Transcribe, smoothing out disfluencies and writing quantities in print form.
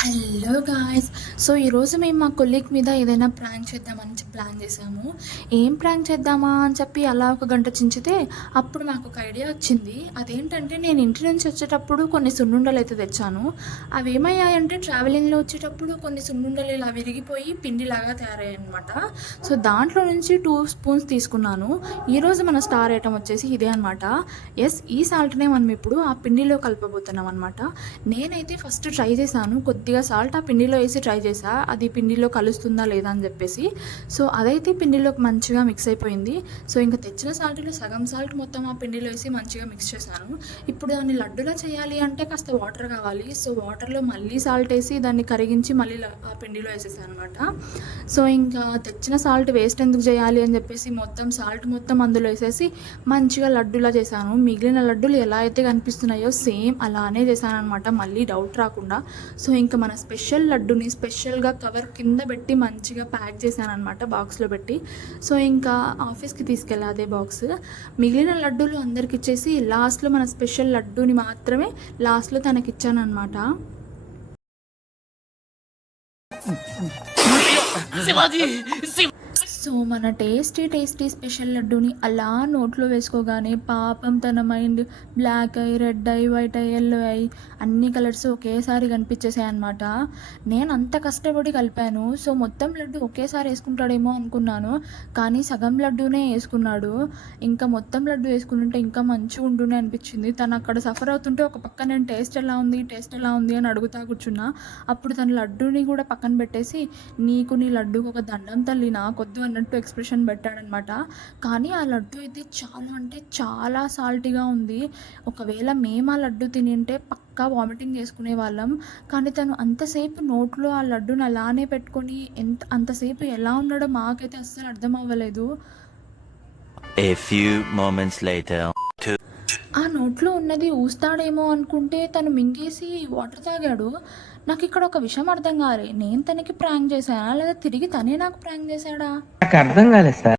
Hello guys. So ఈరోజు మేము మా కొలీగ్ మీద ఏదైనా ప్రాంక్ చేద్దామని ప్లాన్ చేసాము. ఏం ప్రాంక్ చేద్దామా అని చెప్పి అలా ఒక గంట చించితే అప్పుడు మాకు ఒక ఐడియా వచ్చింది. అదేంటంటే నేను ఇంటి నుంచి వచ్చేటప్పుడు కొన్ని సున్నుండలు అయితే తెచ్చాను. అవి ఏమయ్యాయంటే ట్రావెలింగ్లో వచ్చేటప్పుడు కొన్ని సున్నుండలు ఇలా విరిగిపోయి పిండిలాగా తయారయ్యాయి అనమాట. సో దాంట్లో నుంచి 2 స్పూన్స్ తీసుకున్నాను. ఈరోజు మన స్టార్ ఐటమ్ వచ్చేసి ఇదే అనమాట. ఎస్, ఈ సాల్ట్నే మనం ఇప్పుడు ఆ పిండిలో కలపబోతున్నాం అనమాట. నేనైతే ఫస్ట్ ట్రై చేశాను, కొద్దిగా సాల్ట్ ఆ పిండిలో వేసి ట్రై చేసా, అది పిండిలో కలుస్తుందా లేదా అని చెప్పేసి. సో అదైతే పిండిలోకి మంచిగా మిక్స్ అయిపోయింది. సో ఇంకా తెచ్చిన సాల్ట్లో సగం సాల్ట్ మొత్తం ఆ పిండిలో వేసి మంచిగా మిక్స్ చేశాను. ఇప్పుడు దాన్ని లడ్డులా చేయాలి అంటే కాస్త వాటర్ కావాలి. సో వాటర్లో మళ్ళీ సాల్ట్ వేసి దాన్ని కరిగించి మళ్ళీ ఆ పిండిలో వేసేసాను అనమాట. సో ఇంకా తెచ్చిన సాల్ట్ వేస్ట్ ఎందుకు చేయాలి అని చెప్పేసి మొత్తం సాల్ట్ మొత్తం అందులో వేసేసి మంచిగా లడ్డులా చేశాను. మిగిలిన లడ్డులు ఎలా అయితే కనిపిస్తున్నాయో సేమ్ అలానే చేశాను అనమాట, మళ్ళీ డౌట్ రాకుండా. సో ఇంకా మన స్పెషల్ లడ్డుని స్పెషల్గా కవర్ కింద పెట్టి మంచిగా ప్యాక్ చేశాను అనమాట, బాక్స్లో పెట్టి. సో ఇంకా ఆఫీస్కి తీసుకెళ్ళా అదే బాక్స్. మిగిలిన లడ్డూలు అందరికి ఇచ్చేసి లాస్ట్లో మన స్పెషల్ లడ్డూని మాత్రమే లాస్ట్లో తనకి ఇచ్చాను అనమాట. సో మన టేస్టీ స్పెషల్ లడ్డూని అలా నోట్లో వేసుకోగానే పాపం తన mind block I, red I, white I, yellow I అన్ని కలర్స్ ఒకేసారి కనిపించేసాయి అనమాట. నేను అంత కష్టపడి కలిపాను. సో మొత్తం లడ్డు ఒకేసారి వేసుకుంటాడేమో అనుకున్నాను, కానీ సగం లడ్డూనే వేసుకున్నాడు. ఇంకా మొత్తం లడ్డు వేసుకుంటుంటే ఇంకా మంచిగా ఉంటుండే అనిపించింది. తను అక్కడ సఫర్ అవుతుంటే ఒక పక్క నేను టేస్ట్ ఎలా ఉంది అని అడుగుతా కూర్చున్నా. అప్పుడు తన లడ్డూని కూడా పక్కన పెట్టేసి నీకు నీ లడ్డూకి ఒక దండం తల్లి, నాకొద్దు అన్నట్టు ఎక్స్ప్రెషన్ పెట్టాడనమాట. కానీ ఆ లడ్డు అయితే చాలా అంటే చాలా సాల్టీగా ఉంది. ఒకవేళ మేము ఆ లడ్డు తినింటే పక్కా వామిటింగ్ చేసుకునే వాళ్ళం. కానీ తను అంతసేపు నోట్లో ఆ లడ్డుని అలానే పెట్టుకొని అంతసేపు ఎలా ఉన్నాడో మాకైతే అస్సలు అర్థం అవ్వలేదు. A few moments later. ఆ నోట్లో ఉన్నది ఊస్తాడేమో అనుకుంటే తను మింగేసి వాటర్ తాగాడు. నాకు ఇక్కడ ఒక విషయం అర్థం కాలే, నేను తనకి ప్రాంక్ చేశానా లేదా తిరిగి తనే నాకు ప్రాంక్ చేశాడా? నాకు అర్థం కాలేదు సార్.